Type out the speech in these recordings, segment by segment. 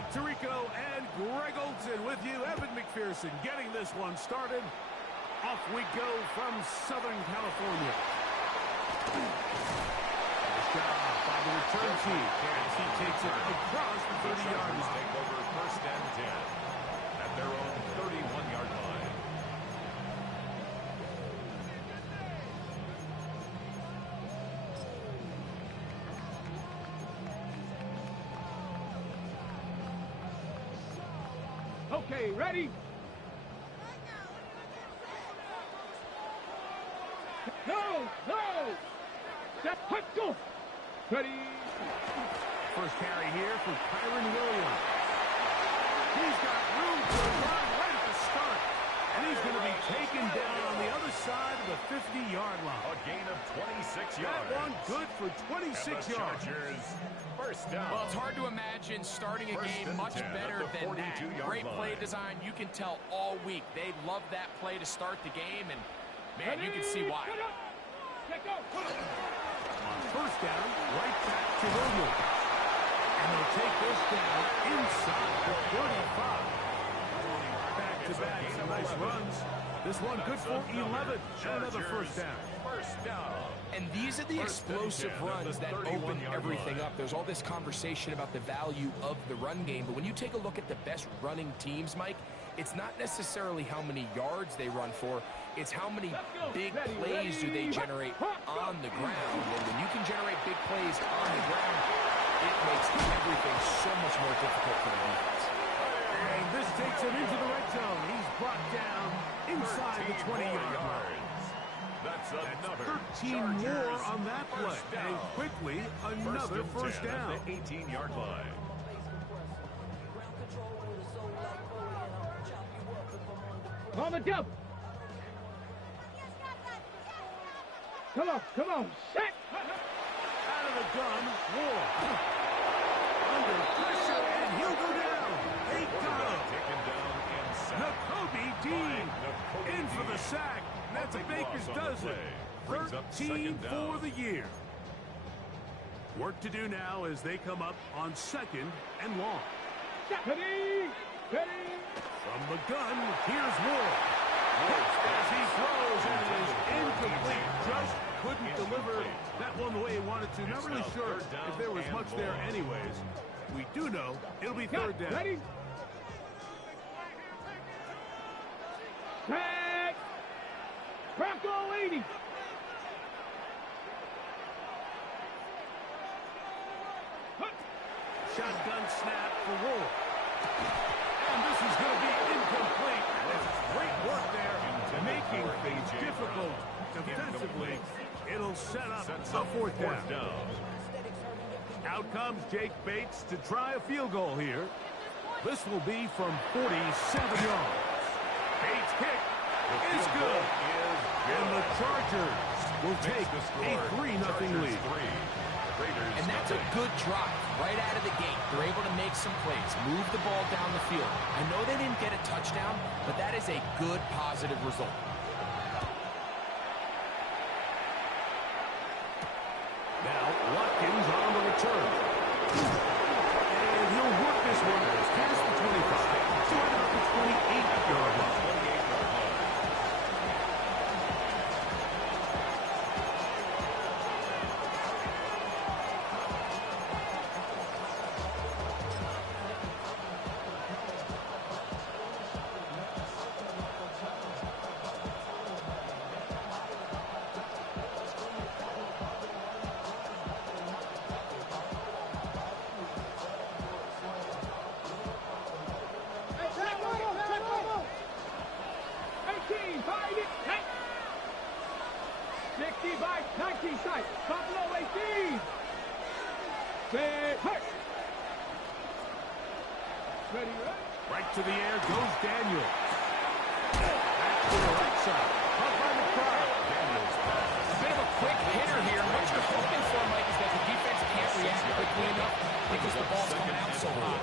Mike Tirico and Greg Olson with you. Evan McPherson getting this one started. Off we go from Southern California. Nice job by the return team as he takes it across the 30-yard line. Take over first and 10 at their own 31-yard line. Okay, ready? No! Let's go! Ready? First carry here for Kyron Williams. He's got room to run right at the start. And he's going to be taken down on the other side of the 50-yard line. A gain of 26 yards. That one good for 26 yards. First down. Well, it's hard to imagine starting a game much better than that. Great play design. You can tell all week they love that play to start the game, and, man, you can see why. On first down, right back to Williams. And they'll take this down inside the 35. Back-to-back, some nice runs. This one good for 11. And another first down. First down. And these are the explosive runs that open everything up. There's all this conversation about the value of the run game, but when you take a look at the best running teams, Mike, it's not necessarily how many yards they run for, it's how many big plays do they generate on the ground. And when you can generate big plays on the ground, it makes everything so much more difficult for the defense. And this takes him into the red zone. He's brought down inside the 20-yard line. That's another 13 more on that play. And quickly, another first down. At the 18-yard line. On the double. Come on. Set. Out of the gun, Ward. Under pressure, and he'll go down. They got him. Taken down inside. Nakobe Dean in for the sack. That's a Baker's dozen. 13 for the year. Work to do now as they come up on second and long. Ready. From the gun, here's Ward. As he throws, and it is incomplete. Just couldn't deliver that one the way he wanted to. Not really sure if there was much there anyways. We do know it'll be third down. Ready? Set. Bronco 80. Shotgun snap for Ward. And this is going to be incomplete. That's great work there, making things difficult defensively. It'll set up a fourth down. Out comes Jake Bates to try a field goal here. This will be from 47 yards. Bates' kick is good. And the Chargers will take a 3-0 lead. And that's a good drive right out of the gate. They're able to make some plays, move the ball down the field. I know they didn't get a touchdown, but that is a good, positive result. Now, Watkins on the return. And he'll work this one past the 25 to about the 28-yard line. Right to the air goes Daniels. Back to the right side. Up by the crowd. Daniels pass. A bit of a quick hitter here. What you're hoping for, Mike, is that the defense can't react quickly enough because the ball's coming out so hot.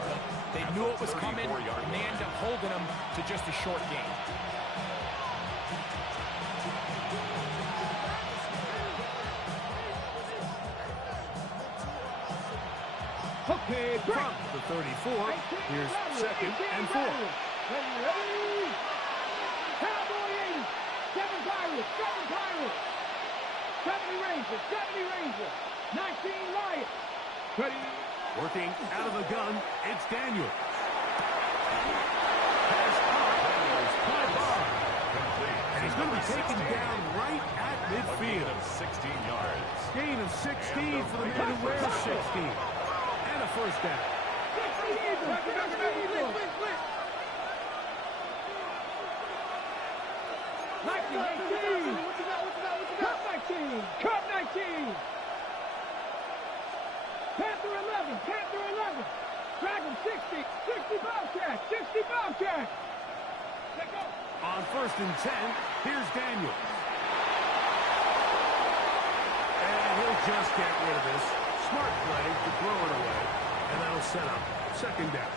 They knew it was coming, and they end up holding them to just a short game. Okay, break. From the 34, here's 2nd and 4. Ready? Cowboy 80. 7 Pirates. 7 Pirates. 70 Rangers. 70 Rangers. 19 Lions. Ready? Working out of the gun, it's Daniel. Pass caught by Barr. And he's going to be taken down right at midfield. Of 16 yards. Gain of 16 for the man who wears 16. And a first down. 60 Eagles. 60 Eagles. 19. Cup 19. Cup 19. Panther 11. Panther 11. Dragon 60. 60 Bobcat. 60 Bobcat. Let go. On 1st and 10, here's Daniel. And he'll just get rid of this. Smart play to throw it away. And that'll set up 2nd down.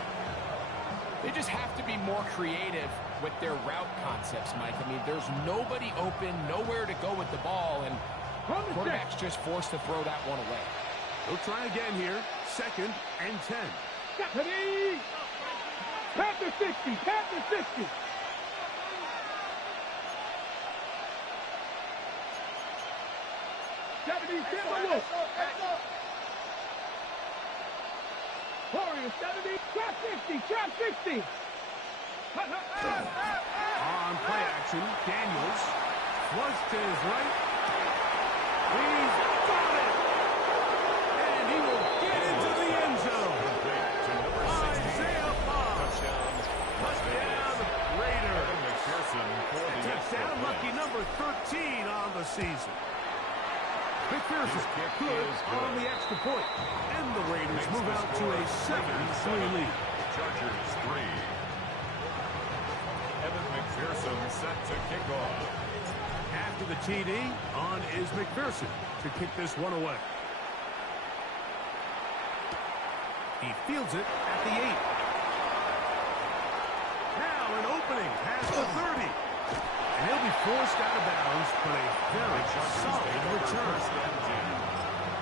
They just have to be more creative with their route concepts, Mike. I mean, there's nobody open, nowhere to go with the ball, and quarterback's just forced to throw that one away. He'll try again here. 2nd and 10. Ready? Panther 60. Panther 60. Timberwolves. Warriors 70. Trap 60. Trap 60. On play action, Daniels. Flush to his right. He's got it. And he will get into the end zone. Isaiah Fox. Touchdown, Raider. Touchdown, lucky number 13 on the season. McPherson good on the extra point. And the Raiders move out to a 7-3 lead. Chargers 3. Evan McPherson set to kick off. After the TD, on is McPherson to kick this one away. He fields it at the 8. Now an opening past the 30. And he'll be forced out of bounds, but a very solid return.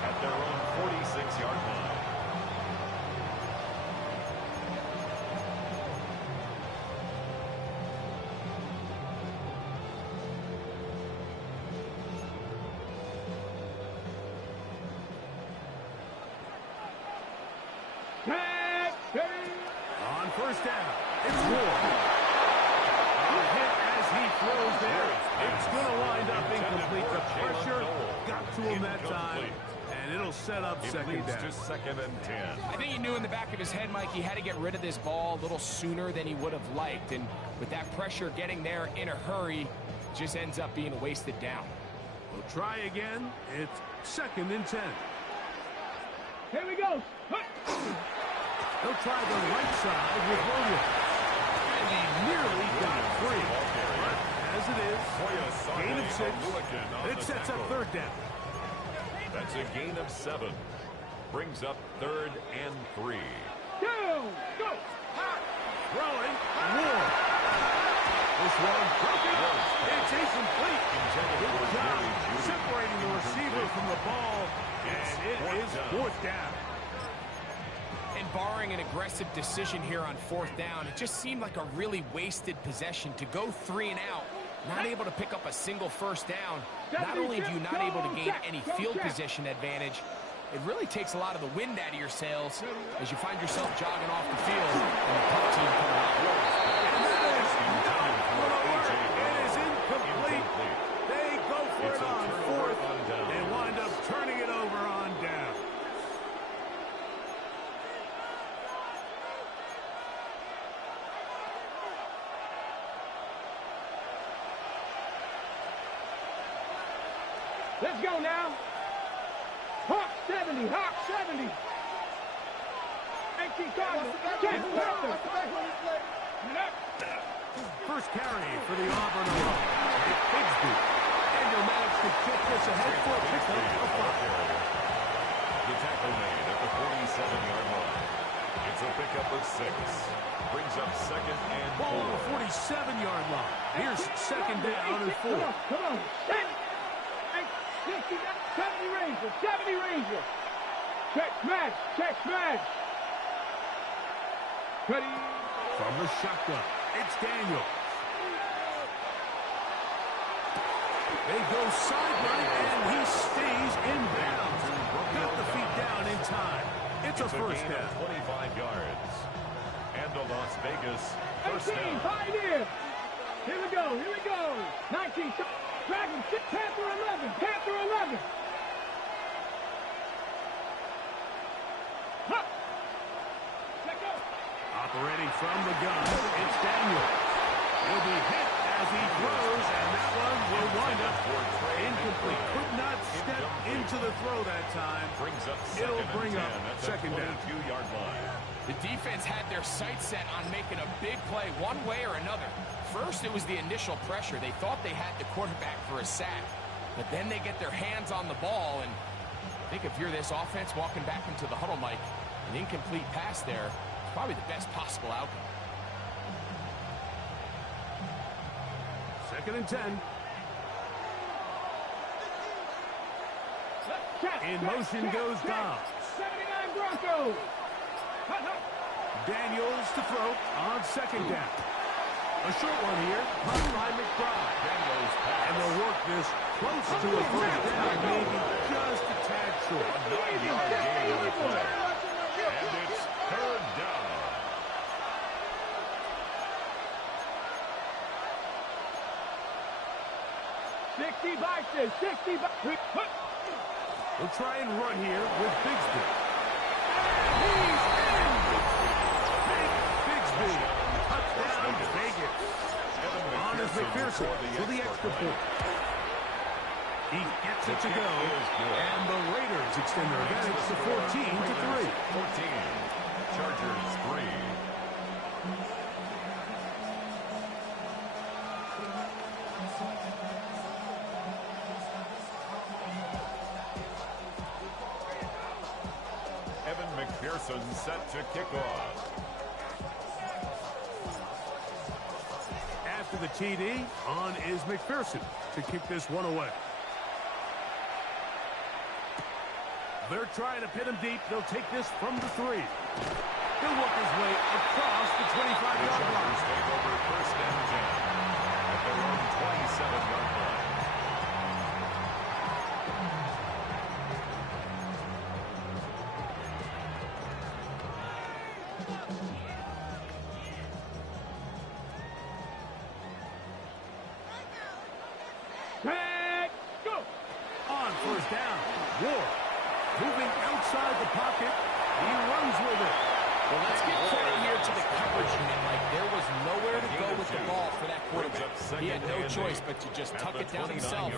At their own 46-yard line. On 1st down, it's Ward. A hit as he throws there. It's going to wind up incomplete. The pressure got to him that time, and it'll set up 2nd down. To 2nd and 10. I think he knew in the back of his head, Mike, he had to get rid of this ball a little sooner than he would have liked. And with that pressure getting there in a hurry, just ends up being a wasted down. We'll try again. It's 2nd and 10. Here we go. He'll try the right side with Williams. And he nearly got free. But as it is, gain of 6. It sets up 3rd down. That's a gain of 7. Brings up 3rd and 3. Go. Throwing. Ward. This one broken up. It's incomplete. Good job separating the receiver from the ball. And it is 4th down. And barring an aggressive decision here on 4th down, it just seemed like a really wasted possession to go 3 and out, not able to pick up a single 1st down. Not only do you not able to gain any field position advantage, it really takes a lot of the wind out of your sails as you find yourself jogging off the field and the punt team coming out. It is incomplete. They go for it on 4th and wind up turning it over on down. Let's go now. Hawk 70. Hawk 70. 18 Cardinals. First carry for the Auburn Alum. It's Bigsby. And he'll manage to kick this ahead for a pickup of 5. The tackle made at the 47-yard line. It's a pickup of 6. Brings up 2nd and 4. Ball on the 47-yard line. Here's 2nd down and 4. Come on. 70 Rangers. 70 Rangers. Check smash. Check smash. Ready. From the shotgun, it's Daniel. They go sideline, and he stays in bounds. Got the feet down in time. It's a first down. 25 yards. And the Las Vegas first 18, down. Pioneer. Here we go, here we go. 19, Dragon 6, Panther 11, Panther 11. Huh. Let go. Operating from the gun, it's Daniel. He'll be hit as he throws, and that one will wind up incomplete. Could not step into the throw that time. Brings up It'll bring up second down. 22-yard line. The defense had their sights set on making a big play one way or another. First, it was the initial pressure. They thought they had the quarterback for a sack, but then they get their hands on the ball, and I think if you're this offense walking back into the huddle, Mike, an incomplete pass there is probably the best possible outcome. Second and 10. In motion goes Dobbs. 79 Broncos. Daniels to throw on second down. A short one here, caught by McBride. And they'll work this close to a first down, maybe just a tad short. A 9-yard gain on the play. And it's third down. We'll try and run here with Bigsby. And he's in! Big Bigsby. Touchdown, Vegas. On is McPherson to the extra point. He gets it to go, and the Raiders extend their advantage to 14-3. 14. Chargers 3. McPherson set to kick off. After the TD, on is McPherson to kick this one away. They're trying to pin him deep. They'll take this from the 3. He'll work his way across the 25-yard line. Take over first and 10 at their own 27-yard line. Go. On first down, Ward moving outside the pocket. He runs with it. Well, let's give credit here to the coverage unit. Like, there was nowhere to go with the ball for that quarterback. He had no choice but to just tuck it down himself,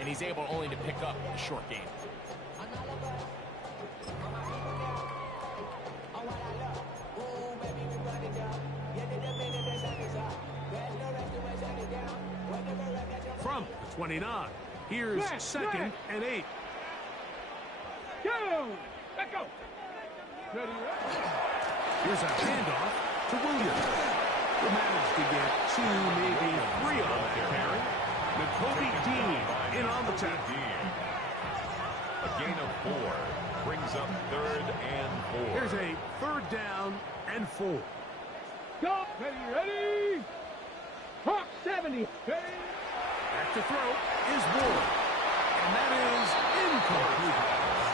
and he's able only to pick up a short gain. From the 29, here's second and 8. Go. Let go. Ready. Here's a handoff to Williams. He managed to get 2, maybe 3 on that carry. N'Kobe Dean in on the tackle. A gain of 4 brings up third and 4. Here's a third down and 4. Go. Ready. Hawk 70. Ready. Back to throw is Ward. And that is incomplete.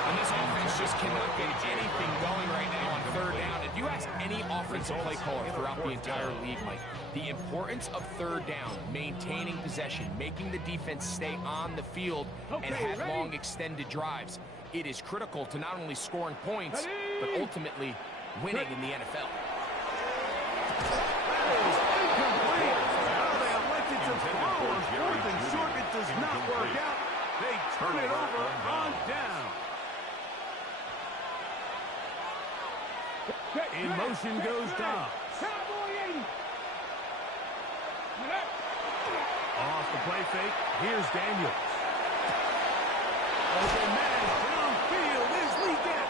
And this offense just cannot get anything going right now on third down. If you ask any offensive play caller throughout the entire league, Mike, the importance of third down, maintaining possession, making the defense stay on the field, and have long extended drives, it is critical to not only scoring points, but ultimately winning in the NFL. Fourth and short, it does not work out. They turn it over on down. In motion goes Dobbs. Off the play fake, here's Daniels. Open man downfield is Leggett.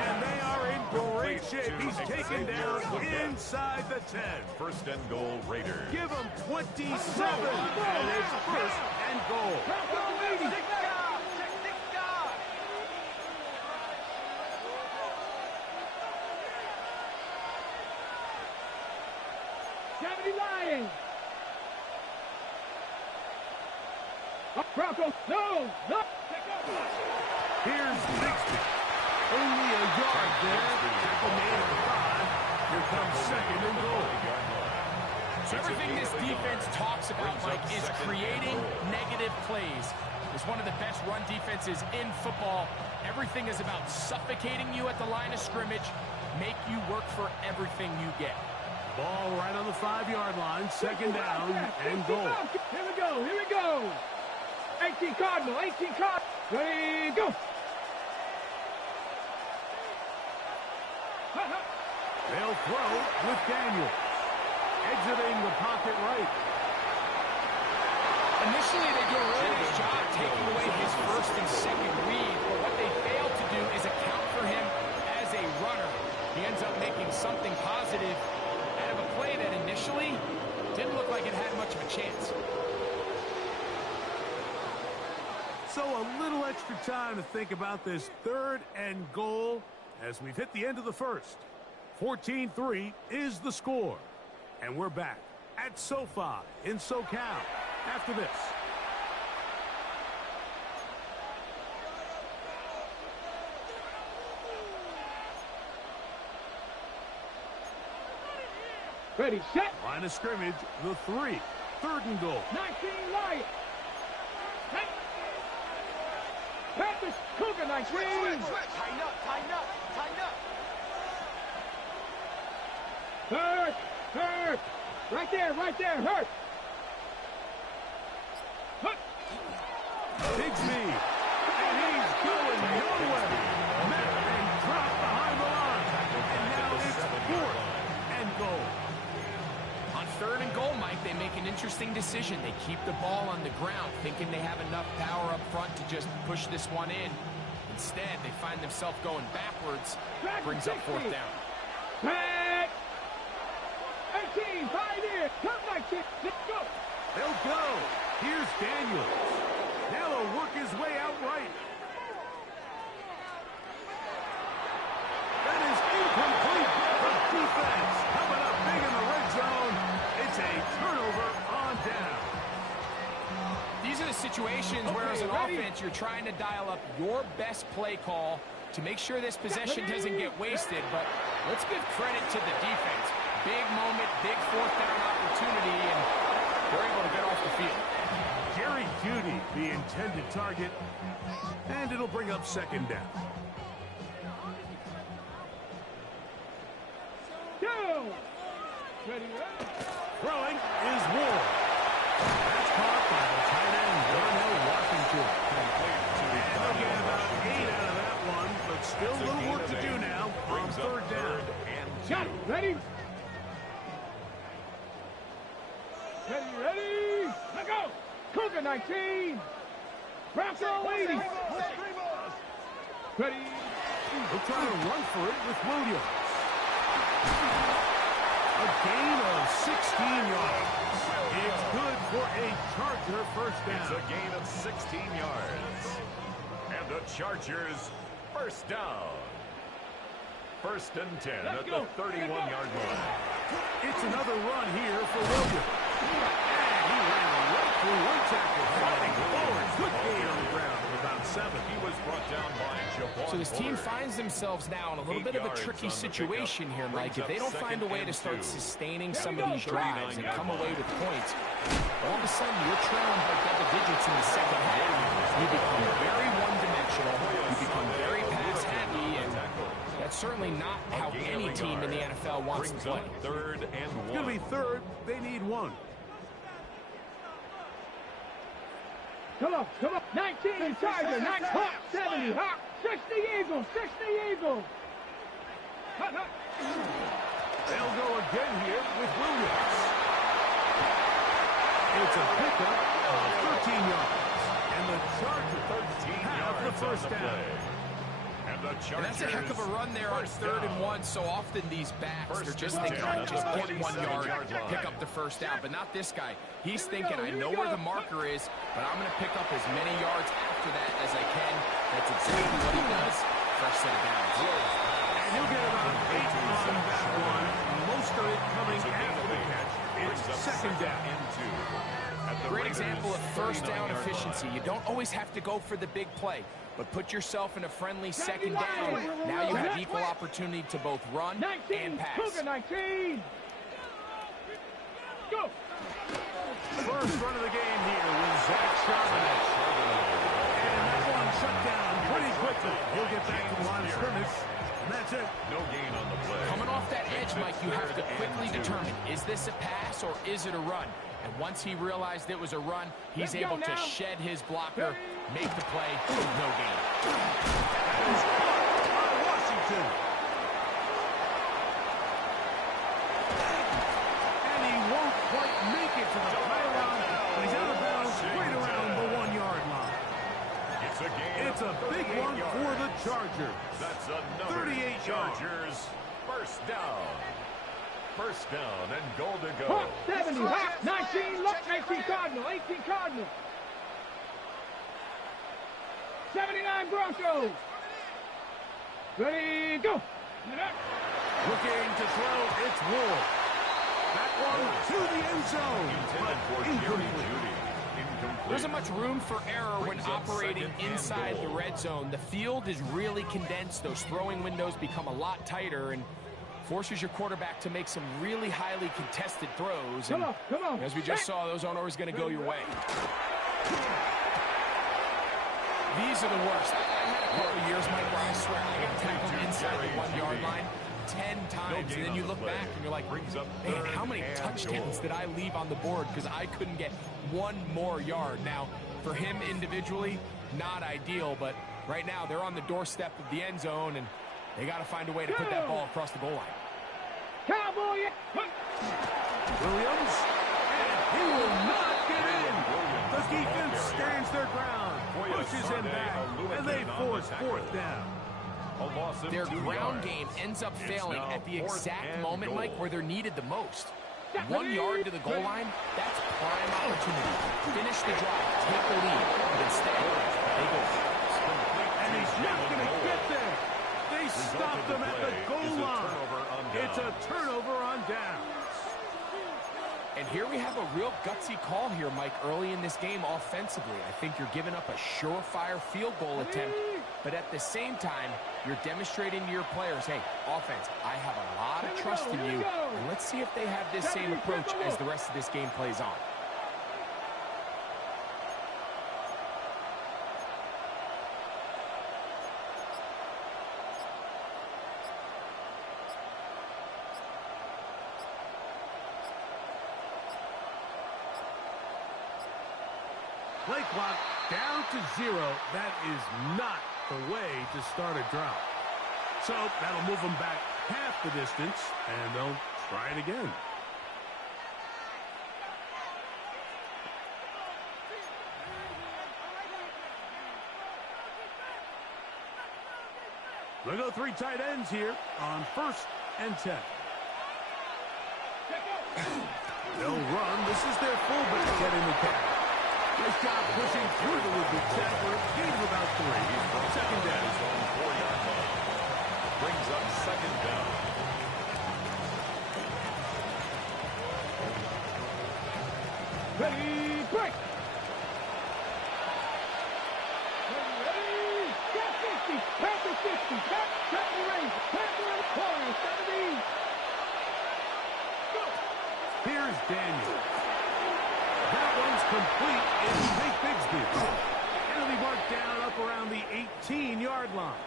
And they are in great shape. He's taken down inside the 10. First and goal, Raiders. Give him 27, and it's first and goal. 70 Lions. Broncos, no. Here's Bixby. Only a yard there. Tackle made at the 5. Here comes second and goal. So everything this defense talks about, Mike, is creating negative plays. It's one of the best run defenses in football. Everything is about suffocating you at the line of scrimmage, make you work for everything you get. Ball right on the 5-yard line. Second down and goal. Here we go. 18 Cardinal. Ready, go. They'll throw with Daniel. Exiting the pocket right. Initially, they do a really nice job taking away his first and second read, but what they fail to do is account for him as a runner. He ends up making something positive out of a play that initially didn't look like it had much of a chance. So a little extra time to think about this third and goal as we've hit the end of the first. 14-3 is the score. And we're back at SoFi in SoCal after this. Ready, set. Line of scrimmage, the 3. Third and goal. 19 Lions. Panthers, Cougar 19. Tighten up. Hurt. Right there, hurt. Bigsby, and he's going nowhere. Met and dropped behind the line. And now it's 4th and goal. On 3rd and goal, Mike, they make an interesting decision. They keep the ball on the ground, thinking they have enough power up front to just push this one in. Instead, they find themselves going backwards. Brings up 4th down. Back. 18, 5 in. Come 19. Let's go. They'll go. Here's Daniels. Now he'll work his way out right. That is incomplete. The defense coming up big in the red zone. It's a turnover on down. These are the situations where, as an offense, you're trying to dial up your best play call to make sure this possession doesn't get wasted. But let's give credit to the defense. Big moment, big 4th down opportunity, and they're able to get off the field. Jerry Jeudy, the intended target, and it'll bring up second down. Go. Ready. Throwing is Ward. That's caught by the tight end, Darnell Washington. And they'll get about 8 out of that one, but still a little work to do now on 3rd down. Got it. Ready. Let go. Cougar 19. Bronco 80. Ready. They'll try to run for it with Williams. A gain of 16 yards. It's good for a Charger first down. It's a gain of 16 yards. And the Chargers first down. 1st and 10 at the 31-yard line. It's another run here for Williams. And he ran right through one tackle, fighting forward. Good gain on the ground of about 7. He was brought down by Javon So this team Porter. finds themselves now in a little bit of a tricky situation here, Mike. If they don't find a way to start sustaining some of these drives and come away with points, all of a sudden you're trailing by double digits in the second half. You become very one-dimensional. You become very pass-happy, and that's certainly not how any team in the NFL wants to play. 3rd and 1. It's going to be 3rd. They need 1. Come on. 19 Charger. 9 Hawk. 70 Hawk. 60 Eagles. They'll go again here with Williams. It's a pickup of 13 yards. And the Chargers have the first down. And that's a heck of a run there on 3rd and 1. So often these backs, they're just thinking, I just get 1 yard, pick up the first down. But not this guy. He's thinking, I know where the marker is, but I'm going to pick up as many yards after that as I can. That's exactly what he does. Fresh set of downs. And he'll get about 8 on that one. Most of it coming after the catch. second down. Great example of first down efficiency. You don't always have to go for the big play, but put yourself in a friendly second down. Now you have equal opportunity to both run and pass. 19. Go. First run of the game here with Zach Charbonnet. And that one shut down pretty quickly. He'll get back to the line of scrimmage. And that's it. No gain on the play. Coming off that edge, Mike, you have to quickly determine, is this a pass or is it a run? And once he realized it was a run, he's able to shed his blocker, make the play, no gain. That is caught by Washington. And he won't quite make it to the pylon, but he's out of bounds right around the 1 yard line. It's a gain. It's a big one for the Chargers. That's another 38 Chargers. First down. First down and goal to go. Hawk 70, Hawk 19, look, 19 Cardinal, 18 Cardinal. 79 Broncos. Ready, go. Looking to throw, it's Ward. That one to the end zone. Intended for Jerry Jeudy. There isn't much room for error when operating inside the red zone. The field is really condensed. Those throwing windows become a lot tighter and forces your quarterback to make some really highly contested throws. And come on. as we just saw, those aren't always going to go your way. These are the worst. I had a couple of years, Mike, where I swear I got tackled inside the 1 yard line 10 times, and then you look back and you're like, man, how many touchdowns did I leave on the board because I couldn't get one more yard? Now, for him individually, not ideal, but right now they're on the doorstep of the end zone, and they got to find a way to put that ball across the goal line. Cowboy. Williams, and he will not get in. The defense stands their ground, pushes him back, and they force fourth down. Their ground game ends up failing at the exact moment, Mike, where they're needed the most. 1 yard to the goal line, that's prime opportunity. Finish the drive, take the lead, but instead, they go. And he's not going to get there. They stopped him at the goal line. It's a turnover on downs. And here we have a real gutsy call here, Mike, early in this game offensively. I think you're giving up a surefire field goal attempt, but at the same time, you're demonstrating to your players, hey, offense, I have a lot of trust in you, and let's see if they have this same approach as the rest of this game plays on. Play clock down to 0. That is not the way to start a drive. So that'll move them back half the distance, and they'll try it again. They'll go 3 tight ends here on 1st and 10. They'll run. This is their fullback getting the catch. Nice job pushing through the would-be tackler. Gain of about 3. Second down. His own 4-yard line. Brings up second down. Ready, break. Ready, got 50. Panther 50. Panther range. Panther in the corner. 70. Go. Here's Daniel. That one's complete. It's Nate Bigsby. And it'll be marked down up around the 18-yard line.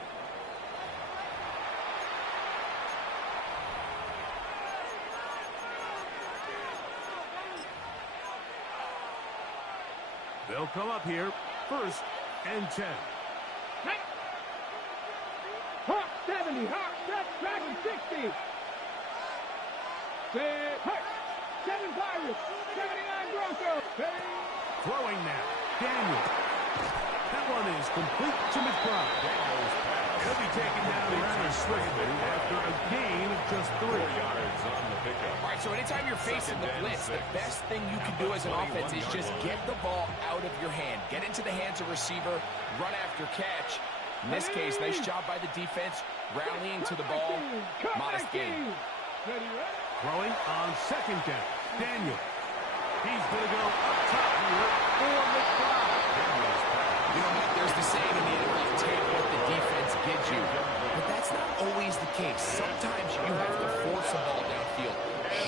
They'll come up here, 1st and 10. Hawk 70. Hawk, Dragon 60. Hawk, 7 Pirates. 79 Broncos. Throwing now. Daniel. That one is complete to McBride. He'll be taken down rather swiftly after a gain of just 3. 4 yards on the pickup. All right, so anytime you're facing the blitz, the best thing you can do as an offense is just get the ball out of your hand. Get into the hands of receiver, run after catch. In this case, nice job by the defense, rallying to the ball. Modest gain. Ready, ready. Throwing on 2nd down. Daniel. He's going to go up top here for the try. You know, Mike, there's the saying in the NFL, take what the defense gives you. But that's not always the case. Sometimes you have to force a ball downfield.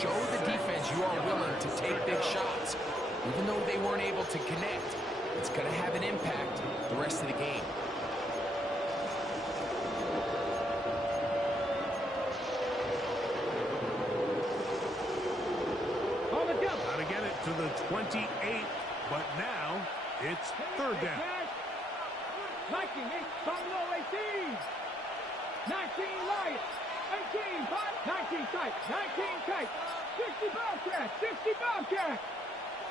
Show the defense you are willing to take big shots. Even though they weren't able to connect, it's going to have an impact the rest of the game. Got to get it to the 28, but now it's third down. 19, Buffalo 18. 19 Lions. 18, 19 tight. 19 tight. 60 Bobcats. 60 Bobcats.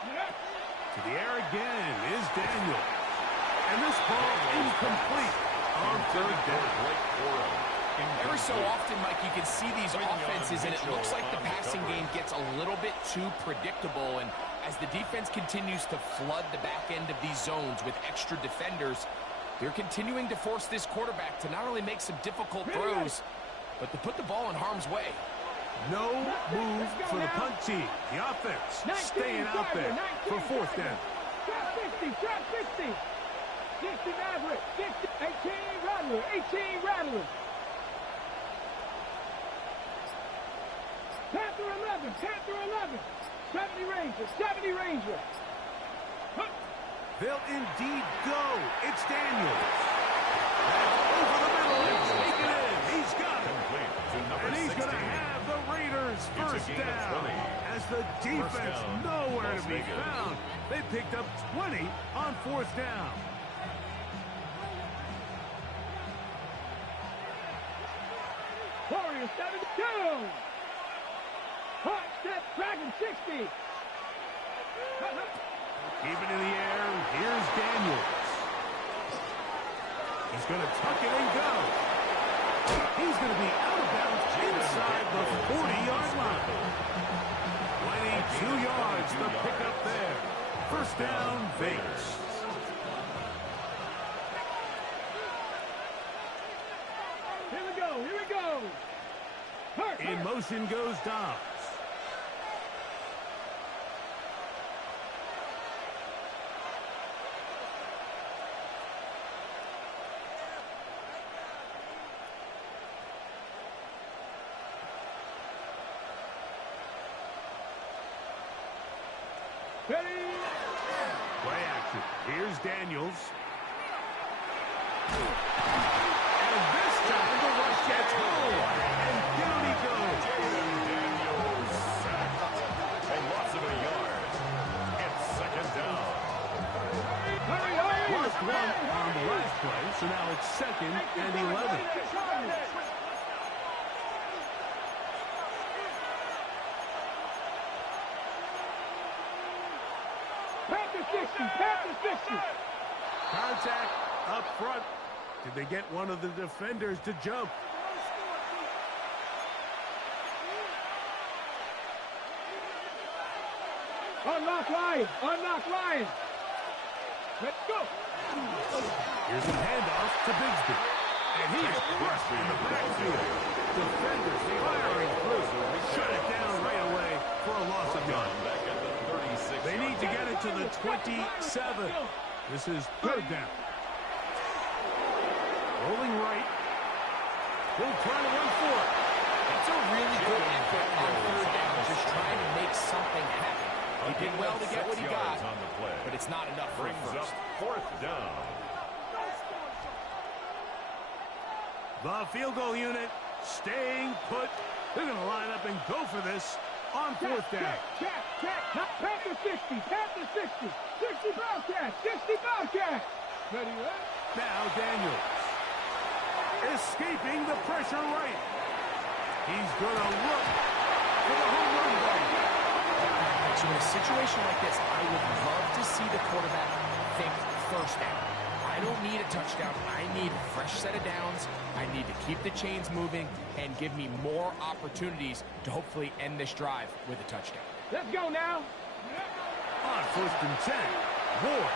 To the air again is Daniel. And this ball incomplete on third down. Every so often, Mike, you can see these offenses, and it looks like the passing game gets a little bit too predictable. And as the defense continues to flood the back end of these zones with extra defenders, they're continuing to force this quarterback to not only make some difficult throws, but to put the ball in harm's way. No move for the punt team. The offense staying out there for fourth down. Trap 60, trap 60. 60 Maverick, 60, 18 Rattler, 18 Rattler. Panther 11, Panther 11. 70 Ranger, 70 Ranger. They'll indeed go. It's Daniels. Over the middle. He's taken in. He's got it. And he's going to have the Raiders first down. As the defense nowhere to be found. They picked up 20 on fourth down. Warriors 72. Hot step, Dragon 60. Keeping in the air, here's Daniels. He's going to tuck it and go. He's going to be out of bounds inside the 40-yard line. 22 yards, the pickup there. First down, Vegas. Here we go, here we go. In motion goes Dobbs. Ready? Play action. Here's Daniels. And this time the rush gets home. And down he goes. Daniels sacked. A loss of a yard. It's second down. Hurry, hurry! Lost one on the last play, so now it's second and 11. Panther 60, Panther 60. Contact up front. Did they get one of the defenders to jump? Unlock Lion, unlock Lion. Let's go. Here's a handoff to Bigsby. And he is crushed in the backfield. Defenders firing through. Shut it down right away for a loss of yard. They need to get it to the 27. This is third down. Rolling right. He'll try to run for it. That's a really good effort on third down, just trying to make something happen. He did well to get what he got, but it's not enough for him first. Fourth down. The field goal unit staying put. They're going to line up and go for this on fourth down. Check. Panther 60, Panther 60. 60 Bobcats, 60 Bobcats. Ready, right? Now Daniels. Escaping the pressure right. He's going to look for the home run ball. So in a situation like this, I would love to see the quarterback think first down. I don't need a touchdown. I need a fresh set of downs. I need to keep the chains moving and give me more opportunities to hopefully end this drive with a touchdown. Let's go now. On first and 10, Ward.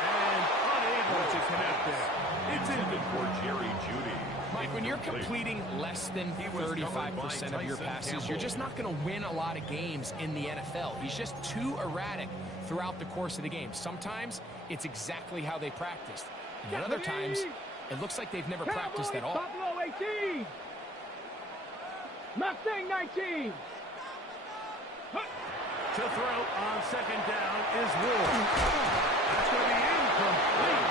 And able to connect there. It's in for Jerry Jeudy. Mike, when you're completing less than 35% of your passes, you're just not going to win a lot of games in the NFL. He's just too erratic throughout the course of the game. Sometimes it's exactly how they practiced. And other times, it looks like they've never practiced at all. Buffalo 18. Mustang 19. to throw on second down is Ward. That's going to be incomplete.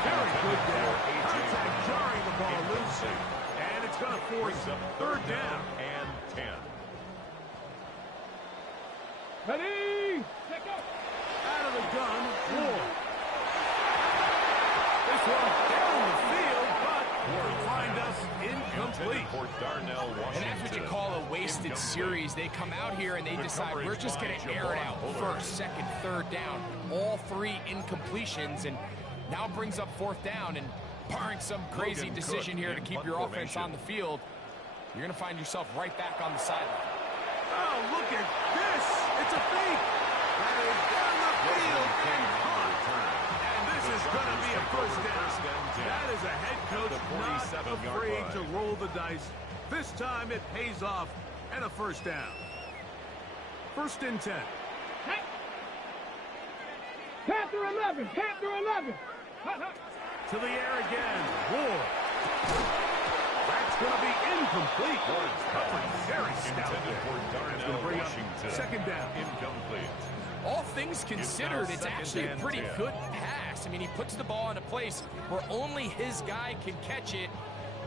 Very good there. Contact jarring the ball loose. And it's going to force third down and 10. Ready? Out of the gun, Ward. This one down the field, but will find us incomplete. For Darnell Washington. And that's what you call a wasted series. They come out here and they decide we're just going to air it out. First, second, third down. All three incompletions, and now brings up fourth down. And barring some crazy decision here to keep your offense on the field, you're going to find yourself right back on the sideline. Oh, look at this. It's a fake. That is down the field and caught. And this is going to be a first down. That is a head coach not afraid to roll the dice. This time it pays off and a first down. First and 10. Panther 11. Panther 11. To the air again. Ward. That's going to be incomplete. Very stout there. That's going to bring up second down. Incomplete. All things considered, it's actually a pretty good pass. I mean, he puts the ball in a place where only his guy can catch it.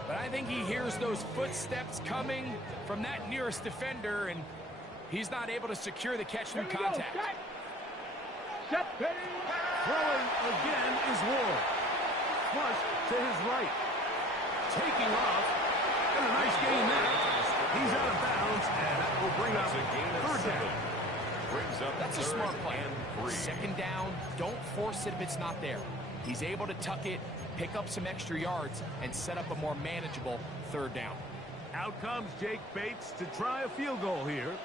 But I think he hears those footsteps coming from that nearest defender, and he's not able to secure the catch through contact. Throwing again is Ward. Flush to his right. Taking off. And a nice gain there. He's out of bounds, and that will bring up third down. That's a smart play. Second down, don't force it if it's not there. He's able to tuck it, pick up some extra yards, and set up a more manageable third down. Out comes Jake Bates to try a field goal here.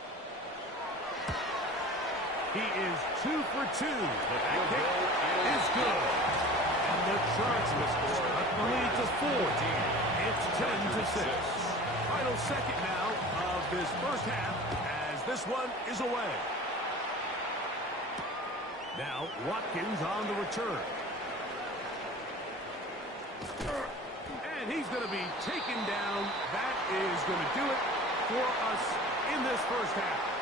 He is 2 for 2. The kick is good. And the Chargers cut the lead to 4. It's 10-6. Final second now of this first half as this one is away. Now Watkins on the return. And he's going to be taken down. That is going to do it for us in this first half.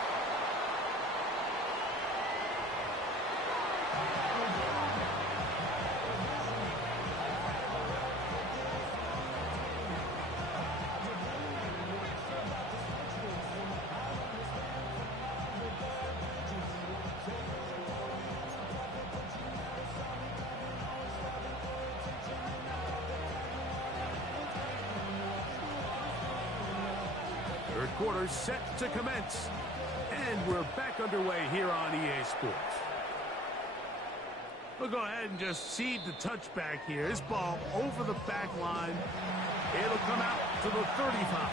Third quarter set to commence. And we're back underway here on EA Sports. We'll go ahead and just seed the touchback here. This ball over the back line. It'll come out to the 35.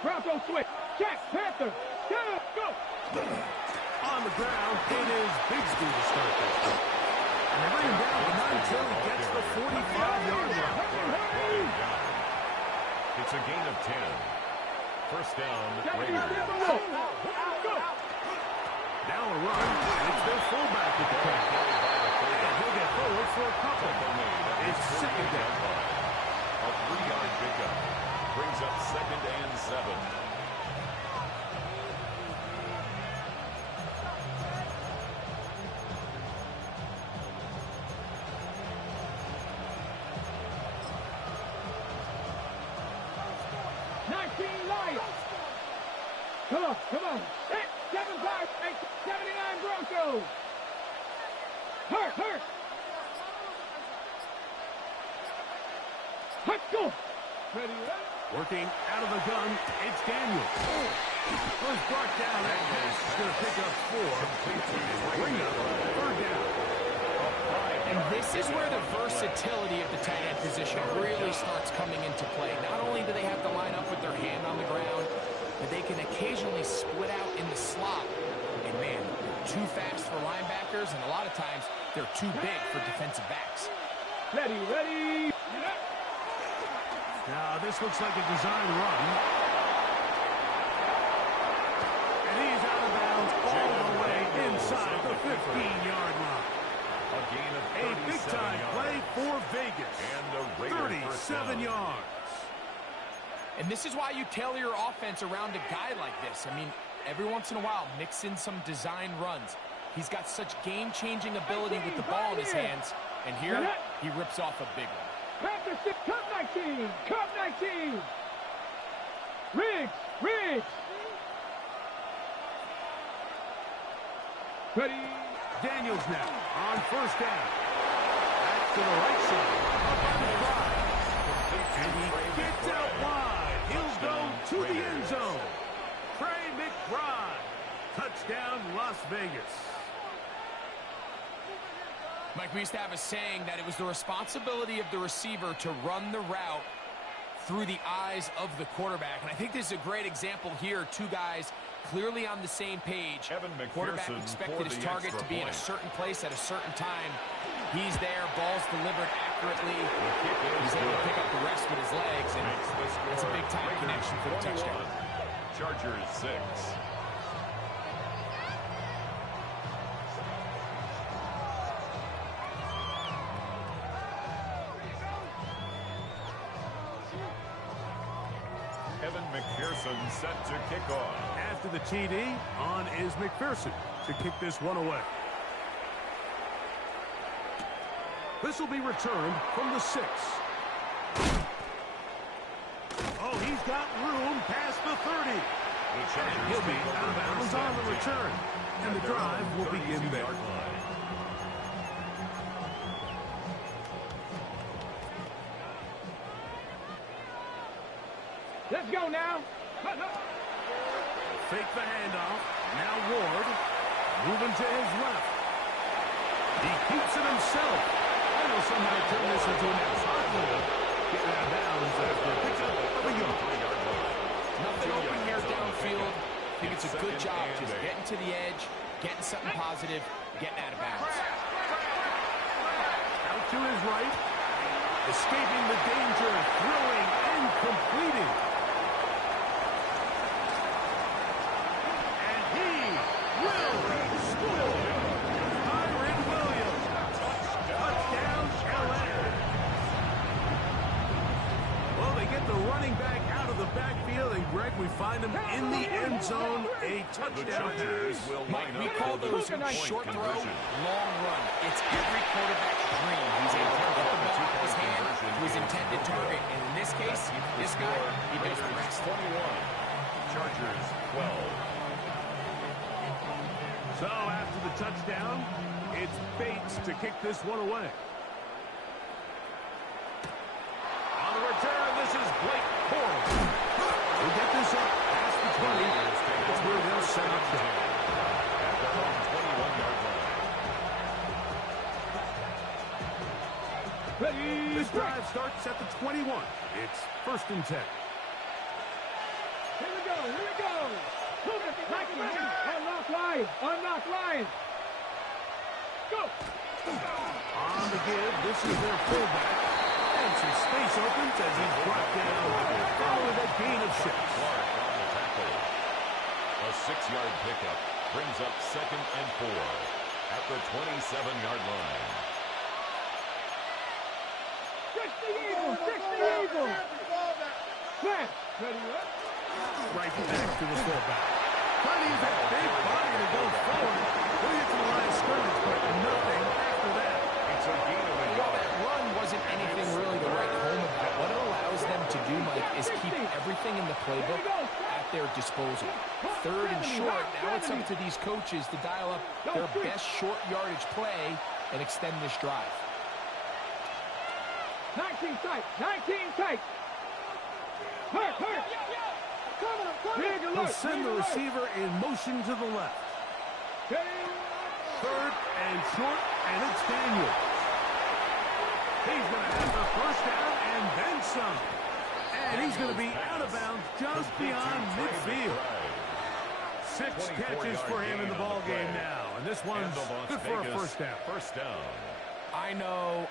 Bronco switch. Check. Panther. Down. Go. On the ground, it is Bigsby to start this. And they bring him down until he gets the 45-yard line. It's a gain of 10. First down, Raiders. Now a run, and it's their fullback with the catch. And he'll get forward for a couple. It's second down. A 3-yard pickup. Brings up second and 7. Come on, come on. 7-5, 79 Broncos. Hurt. Hurt, go. Ready, ready. Working out of the gun, it's Daniels. Was brought down. That pass is going to pick up 4. Bring up 3rd down. And this is where the versatility of the tight end position really starts coming into play. Not only do they have to line up with their hand on the ground, but they can occasionally split out in the slot. And man, they're too fast for linebackers, and a lot of times they're too big for defensive backs. Ready, ready. Now, this looks like a design run. And he's out of bounds all the way inside the 15-yard line. A gain of A big-time play for Vegas. And a 37 yards. And this is why you tailor your offense around a guy like this. I mean, every once in a while, mix in some design runs. He's got such game-changing ability with the ball in his hands. And here, he rips off a big one. Practice, Cup 19, Cup 19. Riggs, Riggs. Ready. Daniels now on 1st down. Back to the right side. Up on the drive. And he gets out wide. He'll go to the end zone. Trey McBride. Touchdown, Las Vegas. Mike, we used to have a saying that it was the responsibility of the receiver to run the route through the eyes of the quarterback. And I think this is a great example here. Two guys clearly on the same page. The quarterback expected his target to be in a certain place at a certain time. He's there. Ball's delivered accurately. He's able to pick up the rest with his legs. And it's a big-time connection for the touchdown. Chargers 6. McPherson set to kick off. After the TD, on is McPherson to kick this one away. This will be returned from the 6. Oh, he's got room past the 30. And he'll be out of bounds on the return. And the drive will begin there. Let's go now. Fake the handoff. Now Ward. Moving to his left. He keeps it himself. I know somehow turn this into an absolute. Getting out of bounds after a pickup of a yard. Nothing open here downfield. I think it's a good job just getting to the edge, getting something positive, getting out of bounds. Out to his right. Escaping the danger. Throwing and completing. Greg, we find him in the end zone, a touchdown. Mike, we call those short throw, long run. It's every quarterback's dream. He's able to get the ball out of his hand to his intended target. And in this case, this guy, he does the rest. 21. Chargers 12. So after the touchdown, it's Bates to kick this one away. On the return, this is Blake Corum. We'll get this up past the 20. That's where they'll set up shop. At their own 21-yard line. Ready. This drive starts at the 21. It's 1st and 10. Here we go. Here we go. Unlock line. Unlock line. Go. On the give, this is their fullback. And some space opens as he's brought down following that gain of 6. Clark on the tackle. A 6-yard pickup brings up 2nd and 4 at the 27-yard line. 60 Eagles. 60 Eagles. Smash. Ready, what? Right back to the fullback. Trying to use that big body to go forward. We'll get to the line of scrimmage, but nothing after that. It's a gain of a Well, yard. that run wasn't anything really to write home about. What it allows them to do, Mike, is keep everything in the playbook at their disposal. 3rd and short, now it's up to these coaches to dial up their best short yardage play and extend this drive. 19 tight. 19 tight. Hurt, hurt. Big alert. He'll send the receiver in motion to the left. Third and short, and it's Daniel. He's going to have the first down and then some. And he's going to be out of bounds just beyond midfield. 6 catches for him in the ball game now. And this one's good for a first down. First down. I know,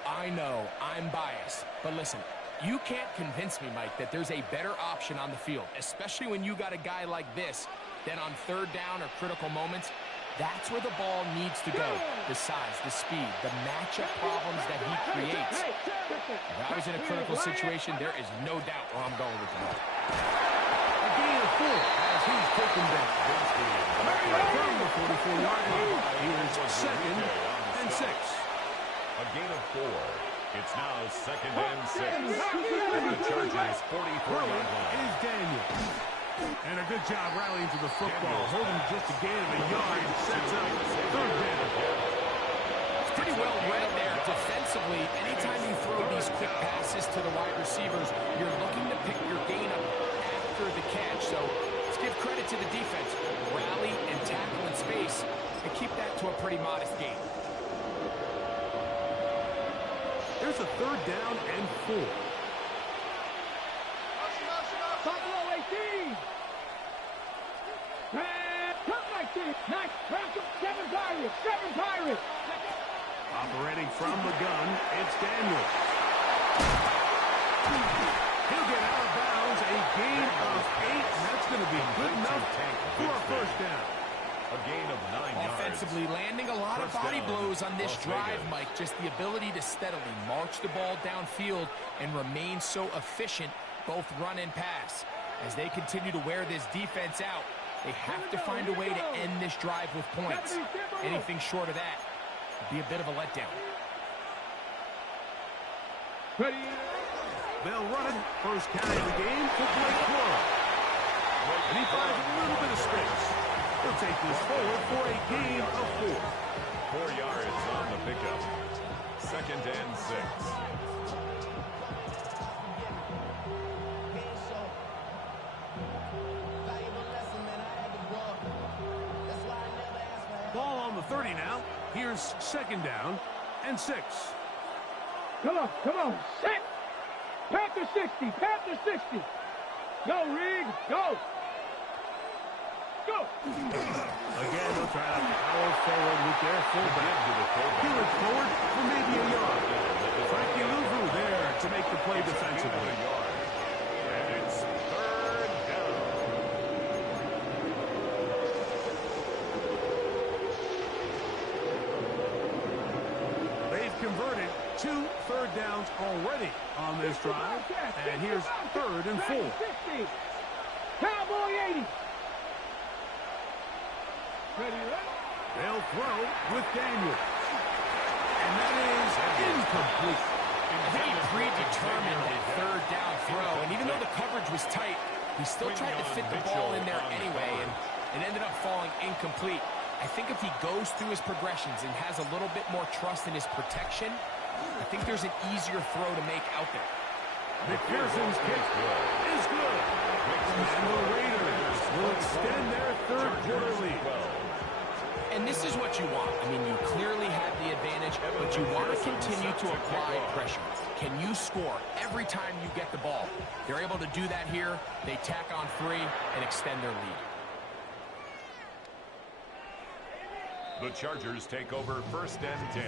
I'm biased. But listen, you can't convince me, Mike, that there's a better option on the field, especially when you got a guy like this, that on third down or critical moments, that's where the ball needs to go. The size, the speed, the matchup problems that he creates. If I was in a critical situation, there is no doubt where I'm going with the ball. A gain of 4 as he's taken down. From the 44-yard line, here's second and 6. A gain of 4. It's now second and 6. And the Chargers 44-yard line. Is Daniel. And a good job rallying to the football. Holding just a gain of a yard. Sets up third down. It's pretty well read there defensively. Anytime you throw these quick passes to the wide receivers, you're looking to pick your gain up after the catch. So let's give credit to the defense. Rally and tackle in space and keep that to a pretty modest gain. There's a third down and 4. Buffalo 18. Cut 19. Nice. 7 Pirates. 7 Pirates. Operating from the gun, it's Daniel. He'll get out of bounds. A gain of 8, and that's going to be good enough for a first down. A gain of 9 yards. Offensively, landing a lot of body blows on this drive, Mike. Just the ability to steadily march the ball downfield and remain so efficient, both run and pass. As they continue to wear this defense out, they have to find a way to end this drive with points. Anything short of that would be a bit of a letdown. Ready. They'll run it. First carry of the game for Blake Flora. And he finds a little bit of space. He'll take this forward for a gain of 4. 4 yards on the pickup. Second and 6. Ball on the 30 now. Here's second down and 6. Come on. Set. Panther 60. Panther 60. Go, Rig. Go. Again, they'll try to power forward with their fullback. Peeling forward for maybe a yard. Frankie Louvu there to make the play defensively. And it's third down. They've converted 2 third downs already on this drive. And here's third and 4. Cowboy 80. They'll throw with Daniel. And that is incomplete. I think he predetermined a third down throw, and even though the coverage was tight, he still tried to fit the ball in there anyway, and it ended up falling incomplete. I think if he goes through his progressions and has a little bit more trust in his protection, I think there's an easier throw to make out there. McPherson's kick is good. And the Raiders will extend their third quarter lead. And this is what you want. I mean, you clearly have the advantage, but you want to continue to apply pressure. Can you score every time you get the ball? They're able to do that here. They tack on 3 and extend their lead. The Chargers take over first and 10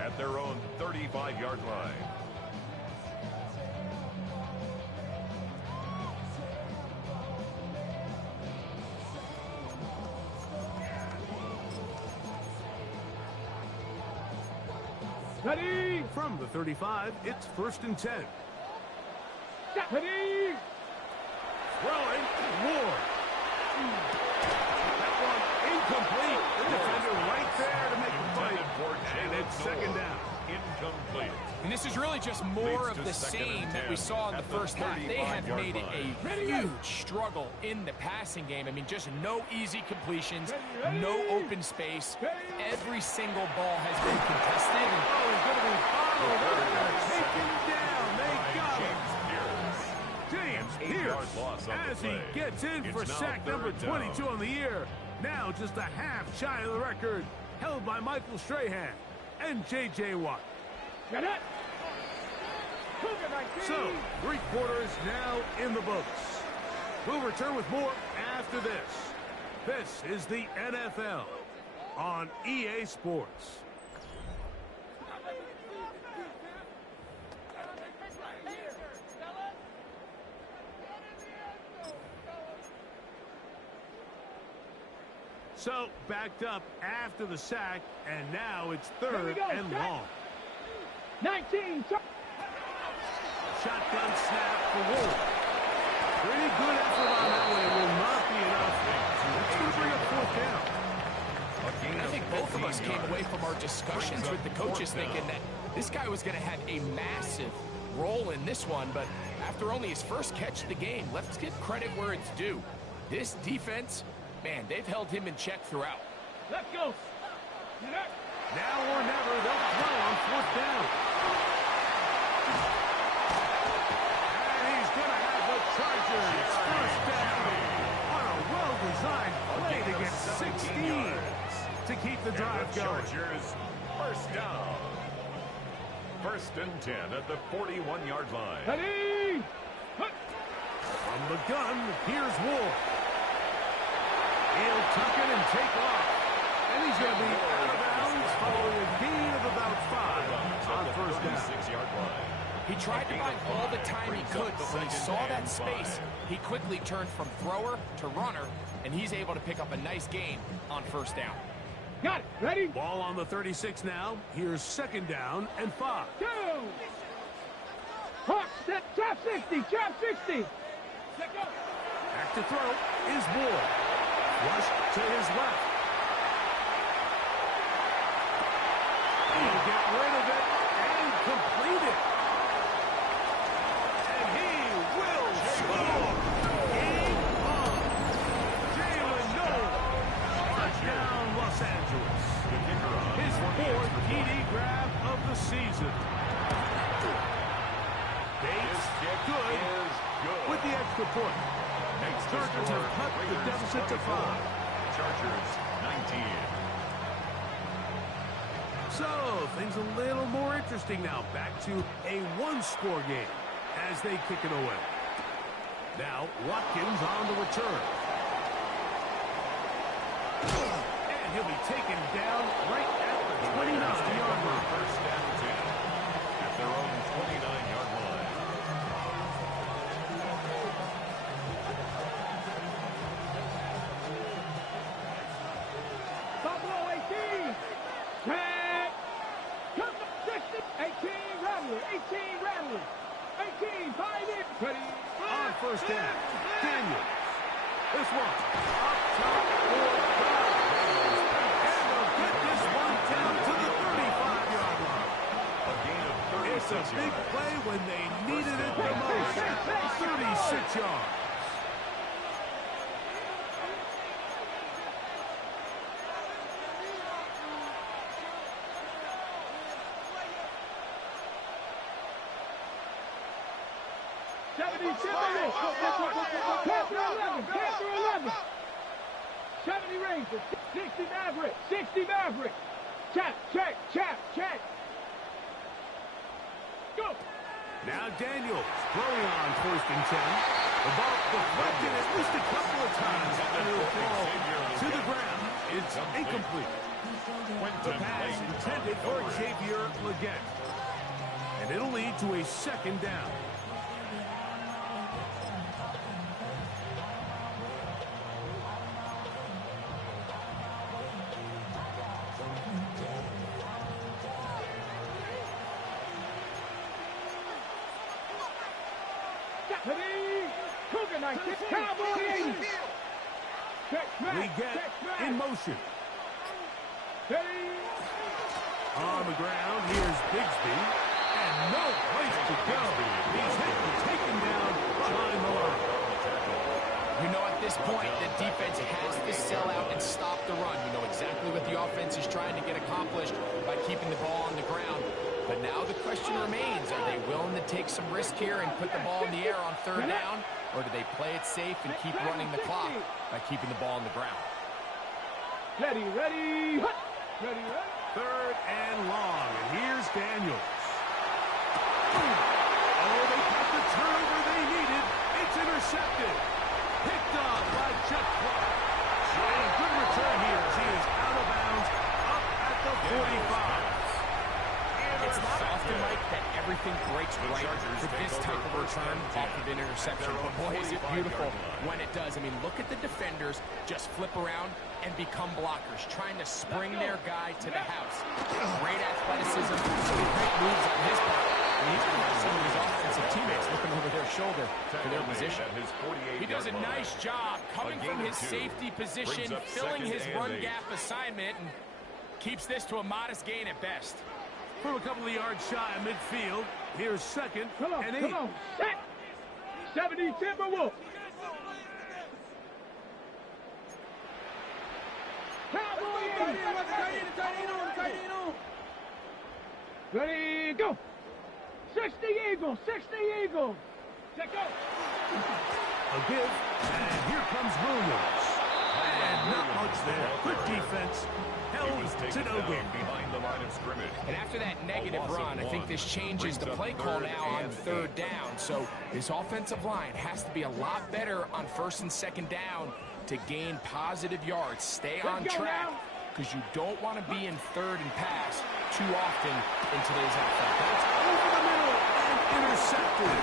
at their own 35-yard line. Ready. From the 35, it's first and 10. Ready. Throwing, Ward. That one incomplete. The defender right there to make the play. And it's second down. Incomplete. And this is really just more of the same that we saw in the first half. They have made it a huge struggle in the passing game. I mean, just no easy completions, no open space. Every single ball has been contested. And Oh, he's going to be followed. Taken down. They got him. James Pierce as he gets in for sack number 22 on the year. Now just a half shy of the record held by Michael Strahan and J.J. Watt. Get it. So, 3 quarters now in the books. We'll return with more after this. This is the NFL on EA Sports. So, backed up after the sack, and now it's 3rd and long. 19. Shotgun snap for Wolf. Pretty good effort on that one. It will not be enough. It's going to bring up 4th down. I think both of us came away from our discussions with the coaches thinking that this guy was going to have a massive role in this one, but after only his first catch of the game, let's give credit where it's due. This defense, man, they've held him in check throughout. Let's go. Now or never, they'll throw on 4th down. And he's going to have the Chargers 1st down on a well-designed play to get 16 to keep the drive going. Chargers 1st down. 1st and 10 at the 41-yard line. Ready. From the gun, here's Wolf. He'll tuck it and take off. And he's going to be out of bounds following a gain of about 5 on 1st down. 6-yard line. He tried to buy all the time he could, but when he saw that space, he quickly turned from thrower to runner, and he's able to pick up a nice gain on 1st down. Got it. Ready. Ball on the 36 now. Here's 2nd down and 5. 2. Hawk, trap 60. Trap 60. Let go. Back to throw is Ward. Rush to his left. He'll get rid of it and complete it. And he will score. Game on. Jalen Noel. Touchdown, Los Angeles. His 4th TD grab of the season. Bates good with the extra point. Chargers have cut the deficit to 5. Chargers 19. So, things a little more interesting now. Back to a 1-score game as they kick it away. Now, Watkins on the return. And he'll be taken down right at the 29-yard line. 1st and 10 at their own 29-yard line. Buffalo 18. Tag. 60. 18 Rattler. 18 Rattler. 18 5 in. Ready. On 1st down, Daniel. This one up top for God. And they'll get this one down to the 35-yard line. A gain of 36 It's a big play when they needed it the most. 36 yards. Panther 11. Panther 11. 70 Rangers. 60 Maverick. 60 Maverick. Check. Go. Now Daniels throwing on 1st and 10. The ball deflected at least a couple of times, and it'll fall to the ground. It's incomplete. The pass intended for Xavier Legette. And it'll lead to a 2nd down. Legette in motion. On the ground, here's Bigsby. And no place to go. He's hit and taken down behind the line. You know, at this point, the defense has to sell out and stop the run. You know exactly what the offense is trying to get accomplished by keeping the ball on the ground. But now the question remains, are they willing to take some risk here and put the ball in the air on 3rd down? or do they play it safe and keep running the clock by keeping the ball on the ground? Ready, ready, hut. Ready, ready. 3rd and long, and here's Daniels. Oh, they got the turnover they needed. It's intercepted. Picked off by Chuck Clark. And a good return here as he is out of bounds up at the 45. It's not often, Mike, that everything breaks right for this type of return off of an interception. But boy, is it beautiful when it does. I mean, look at the defenders just flip around and become blockers, trying to spring their guy to the house. Great athleticism, some great moves on his part. And he's going to have some of his offensive teammates looking over their shoulder for their position. He does a nice job coming from his safety position, filling his run gap assignment, and keeps this to a modest gain at best. From a couple of yards shy of midfield, here's 2nd and 8. Come on, set. 70 Timberwolves. Ready, go. 60 Eagles, 60 Eagles. Check out. A give, and here comes Williams. And not much there. Good defense. Held to no gain. Behind the line of scrimmage. And after that negative run, I think this changes the play call now on 3rd down. So this offensive line has to be a lot better on 1st and 2nd down to gain positive yards. Stay on track, because you don't want to be in 3rd and pass too often in today's NFL. That's over the middle and intercepted.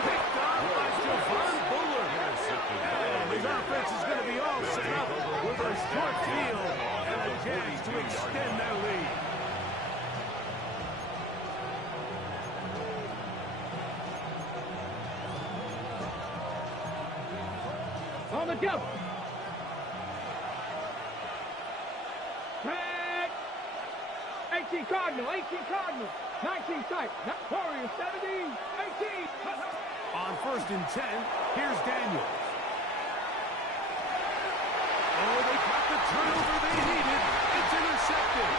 Picked up by Javon Bullard. And his offense is going to be all set up with a short field and a chance to extend their lead. On the go. Back. 18 Cardinal, 18 Cardinal. 19 tight. Warriors 17, 18. On 1st and 10, here's Daniels. Oh, they got the turnover they needed. It's intercepted.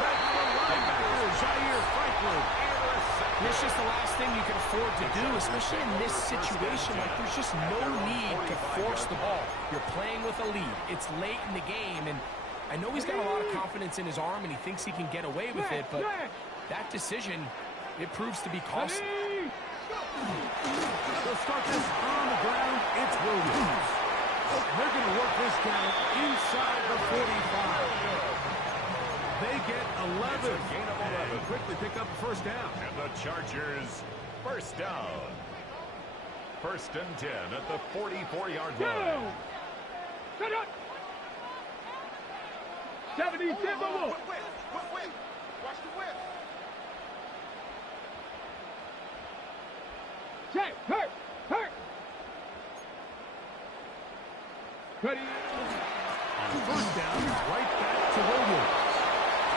That's the linebacker, Zaire Franklin. And it's just the last thing you can afford to do, especially in this situation. Like, there's just no need to force the ball. You're playing with a lead. It's late in the game, and I know he's got a lot of confidence in his arm, and he thinks he can get away with it, but that decision, it proves to be costly. They'll start this on the ground. It's Williams. They're going to work this down inside the 45. They get 11. And quickly pick up the 1st down. And the Chargers, 1st down. 1st and 10 at the 44-yard line. Set up. 70 Timberwolves. Watch the whip. Check. Hurt. Ready. On 1st down, it's right back to Williams.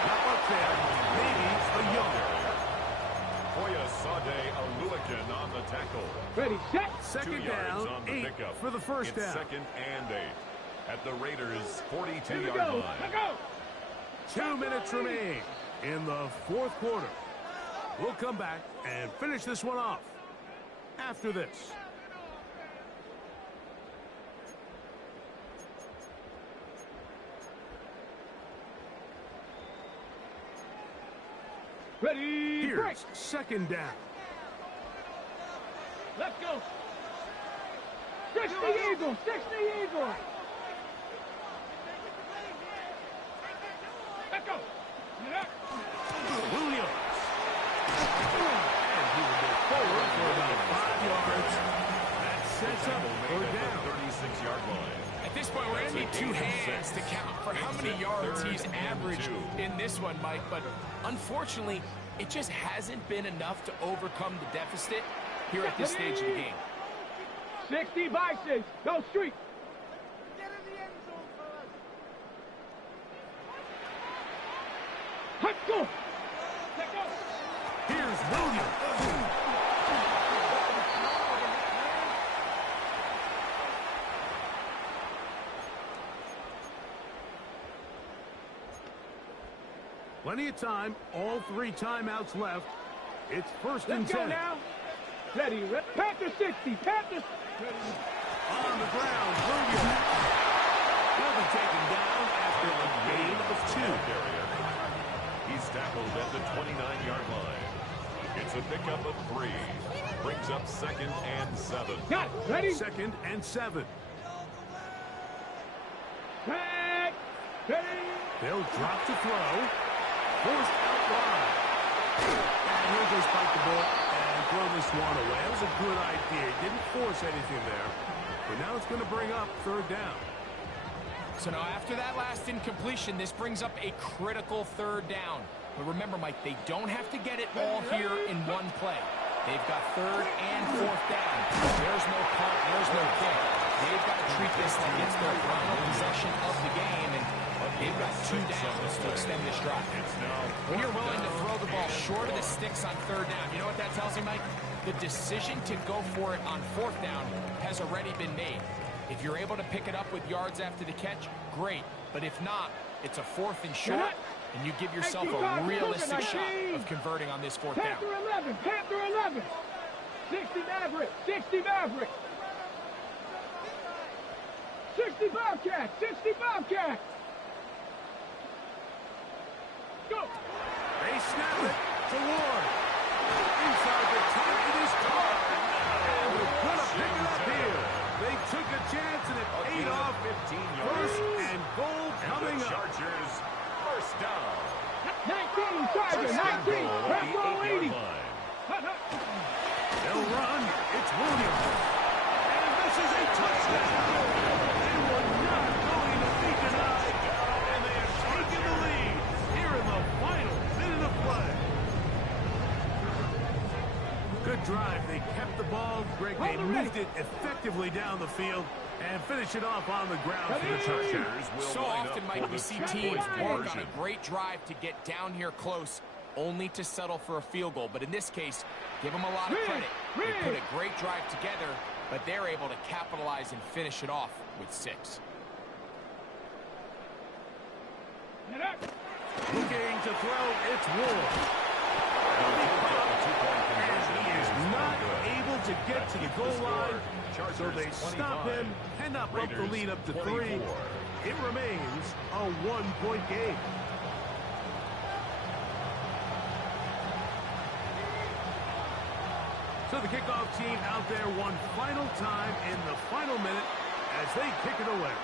Not much there. Maybe a yard. Hoya Sade Aluakin on the tackle. Ready, set. 2nd down, on the 8 pickup. for the 1st down. 2nd and 8 at the Raiders' 42-yard Go. line. Go. 2 minutes remain in the 4th quarter. We'll come back and finish this one off after this. Ready, break. Here's 2nd down. Let's go. 60 Eagles, 60 Eagles. Let's go. Williams. And he will go forward for about 5 yards. That sets up for down. 36-yard line. At this point, we're going to need 2 hands to count for how many yards he's averaged in this one, Mike. But unfortunately, it just hasn't been enough to overcome the deficit here at this stage of the game. 60 Bisons. Go street. Get in the end zone, fellas. Let's go. Let's go. Here's Williams. Plenty of time. All 3 timeouts left. It's 1st and Let's go 10. now. Ready. Panther 60. Panther On the ground, Williams. He'll be taken down after a gain of 2. He's tackled at the 29-yard line. It's a pickup of 3. Brings up 2nd and 7. Got it. Ready? 2nd and 7. Back. Ready? They'll drop to throw. Forced out wide. And he'll just bite the ball and throw this one away. That was a good idea. He didn't force anything there. But now it's going to bring up 3rd down. So now after that last incompletion, this brings up a critical 3rd down. But remember, Mike, they don't have to get it all here in one play. They've got 3rd and 4th down. There's no punt, there's no kick. They've got to treat this like it's their final possession of the game, and they've got 2 downs to extend this drive. When you're willing to throw the ball short of the sticks on 3rd down, you know what that tells me, Mike? The decision to go for it on 4th down has already been made. If you're able to pick it up with yards after the catch, great. But if not, it's a 4th and short, and you give yourself a realistic shot of converting on this 4th down. Panther 11. Panther 11. 60 Maverick. 60 Maverick. 60 Bobcat. 60 Bobcat. Go. They snap it to Ward. Inside the 10, it is caught. And we're going to pick it up here. They took a chance and it paid off. 15 yards. 1st and goal coming the up. Chargers, 1st down. 19 Charger. 19. Red ball 80. They'll run. It's Williams. And this is a touchdown. They were not going to be denied. And they have taken the lead here in the final minute of play. Good drive. They kept the ball. Greg, they moved it effectively down the field and finish it off on the ground for the Chargers. So often, Mike, we see teams work on a great drive to get down here close, only to settle for a field goal. But in this case, give them a lot of credit. They put a great drive together, but they're able to capitalize and finish it off with 6. Looking to throw, it's Ward. And he is not able to get to the goal line, so they stop him and up the lead up to 3. It remains a 1-point game. So the kickoff team out there one final time in the final minute as they kick it away.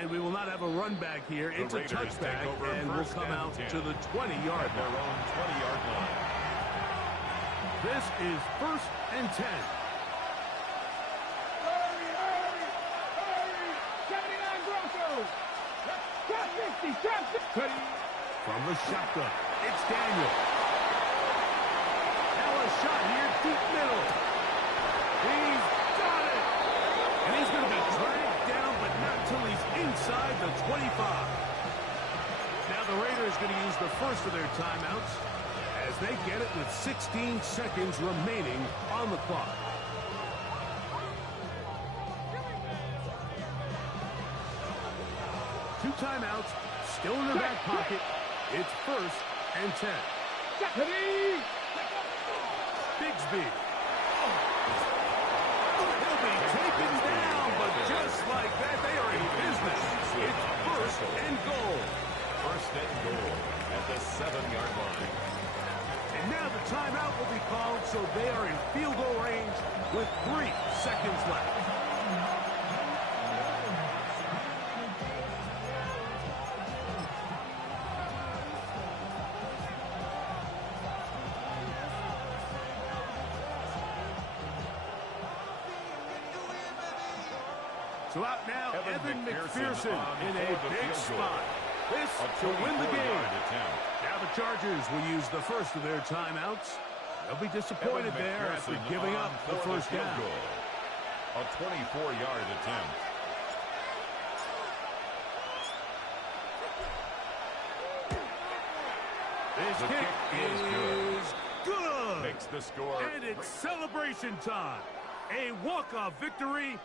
And we will not have a run back here. It's a touchback, and we'll come out to the 20-yard line. Their own 20-yard line. This is 1st and 10. Hurry! 79 Broncos. Trap 50. Trap 50. From the shotgun, it's Daniel. Now a shot here, deep middle. He's got it. And he's going to be dragged down, but not until he's inside the 25. Now the Raiders going to use the first of their timeouts as they get it with 16 seconds remaining on the clock. Two timeouts, still in their back pocket. It's 1st and 10. Bigsby. He'll be taken down, but just like that, they are in business. It's 1st and goal. 1st and goal at the 7-yard line. And now the timeout will be called, so they are in field goal range with 3 seconds left. So out now, Evan McPherson in a big spot. This to win the game. Now the Chargers will use the first of their timeouts. They'll be disappointed there after giving up the first down. A 24-yard attempt. This kick is good. Makes the score. And it's celebration time. A walk-off victory